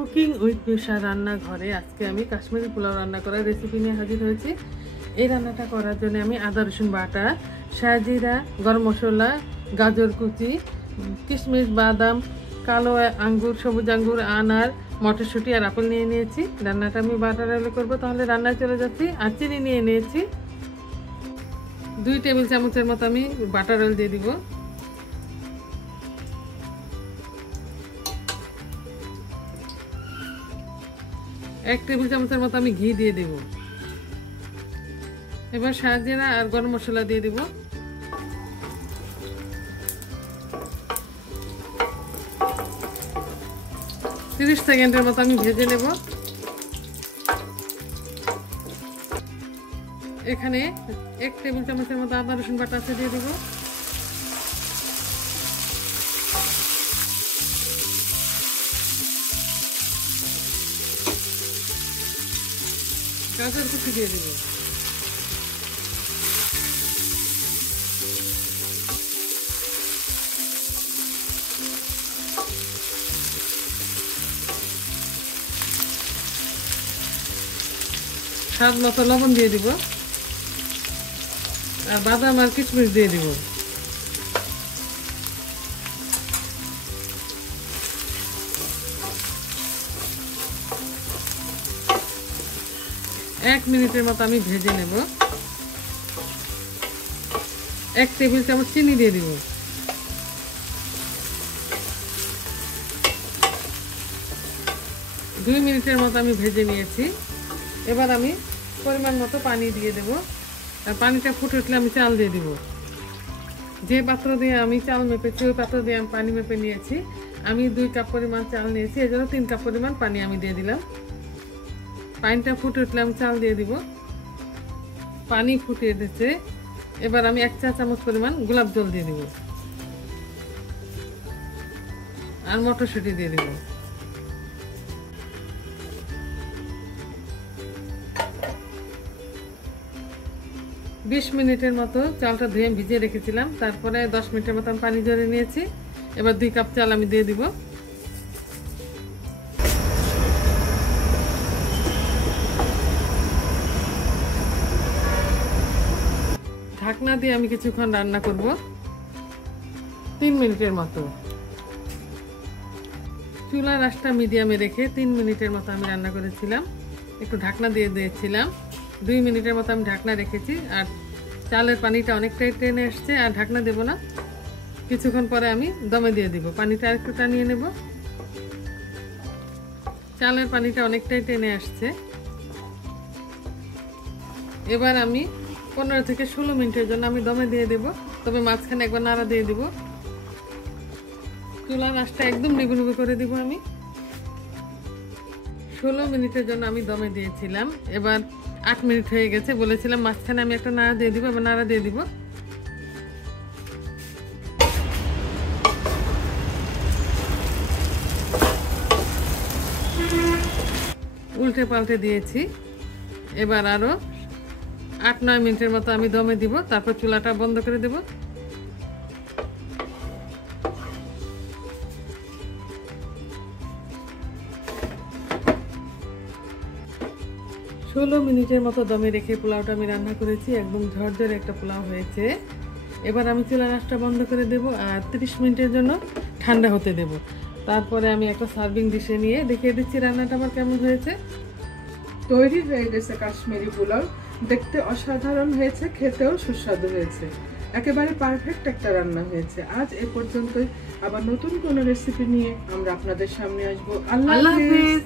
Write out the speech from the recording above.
Cooking with মিশা রান্নাঘরে আজকে আমি কাশ্মীরি পোলাও রান্না করার রেসিপি নিয়ে হাজির হয়েছি। এই রান্নাটা করার জন্য আমি আদা রসুন বাটা, শাহজিরা, গরম মশলা, গাজর কুচি, কিশমিশ, বাদাম, কালো আঙ্গুর, সবুজ আঙ্গুর, আনার, মটরশুঁটি আর আপেল নিয়ে নিয়েছি। রান্নাটা আমি বাটার অয়েলে করবো, তাহলে রান্নায় চলে যাচ্ছি। আর চিনি নিয়ে নিয়েছি 2 টেবিল চামচের মতো। আমি বাটার অয়েল দিয়ে দিব। এক টেবিল চামচের মতো আমি ঘি দিয়ে দেব। এবার শাহজিরা আর গরম মশলা দিয়ে দেব। তিরিশ সেকেন্ডের মতো আমি ভেজে নেব। এখানে 1 টেবিল চামচের মতো আদা রসুন বাটা আছে, দিয়ে দেব। গাজর কুচি দিয়ে দেব। স্বাদ মতো লবণ দিয়ে দিব। আর বাদাম আর কিশমিশ দিয়ে দিব। এক মিনিটের মতো আমি ভেজে নেব। 1 টেবিল চামচ চিনি দিয়ে দিব। দুই মিনিটের মতো আমি ভেজে নিয়েছি। এবার আমি পরিমাণ মতো পানি দিয়ে দেব। আর পানিটা ফুটে উঠলে আমি চাল দিয়ে দিব। যে পাত্র দিয়ে আমি চাল মেপেছি ওই পাত্র দিয়ে আমি পানি মেপে নিয়েছি। আমি 2 কাপ পরিমাণ চাল নিয়েছি, এই জন্য 3 কাপ পরিমাণ পানি আমি দিয়ে দিলাম। পানিটা ফুটে উঠলে আমি চাল দিয়ে দিব। পানি ফুটিয়ে দিচ্ছে। এবার আমি 1 চা চামচ পরিমাণ গোলাপ জল দিয়ে দিব। আর মটরশুঁটি দিয়ে দিব। বিশ মিনিটের মতো চালটা ধুয়ে ভিজিয়ে রেখেছিলাম। তারপরে 10 মিনিটের মতো আমি পানি ঝরিয়ে নিয়েছি। এবার 2 কাপ চাল আমি দিয়ে দিব। ঢাকনা দিয়ে আমি কিছুক্ষণ রান্না করব, 3 মিনিটের মতো। চুলার আঁচটা মিডিয়ামে রেখে 3 মিনিটের মতো আমি রান্না করেছিলাম। একটু ঢাকনা দিয়ে দিয়েছিলাম। 2 মিনিটের মতো আমি ঢাকনা রেখেছি। আর চালের পানিটা অনেকটাই টেনে আসছে, আর ঢাকনা দেব না। কিছুক্ষণ পরে আমি দমে দিয়ে দিব। পানিটা আরেকটু টানিয়ে নেব। চালের পানিটা অনেকটাই টেনে আসছে। এবার আমি 15 থেকে 16 মিনিটের জন্য আমি দমে দিয়ে দেব। তবে মাঝখানে একবার নাড়া দিয়ে দিব। চুলার আঁচটা একদম নিভু নিভু করে দিব। আমি 16 মিনিটের জন্য আমি দমে দিয়েছিলাম। এবার 8 মিনিট হয়ে গেছে। বলেছিলাম মাঝখানে আমি একটা নাড়া দিয়ে দিব। এবার নাড়া দিয়ে দিব। উল্টে পাল্টে দিয়েছি। এবার আরো 8-9 মিনিটের মতো আমি দমে দিব। তারপর চুলাটা বন্ধ করে দেব। 16 মিনিটের মতো দমে রেখে পোলাওটা আমি রান্না করেছি। একদম ঝরঝরে একটা পোলাও হয়েছে। এবার আমি চুলার আঁচটা বন্ধ করে দেব আর 30 মিনিটের জন্য ঠান্ডা হতে দেব। তারপরে আমি একটা সার্ভিং ডিশে নিয়ে দেখিয়ে দিচ্ছি রান্নাটা আমার কেমন হয়েছে। তৈরি হয়ে গেছে কাশ্মীরি পোলাও। দেখতে অসাধারণ হয়েছে, খেতেও সুস্বাদু হয়েছে। একেবারে পারফেক্ট একটা রান্না হয়েছে। আজ এ পর্যন্তই। আবার নতুন কোনো রেসিপি নিয়ে আমরা আপনাদের সামনে আসবো। আল্লাহ হাফেজ।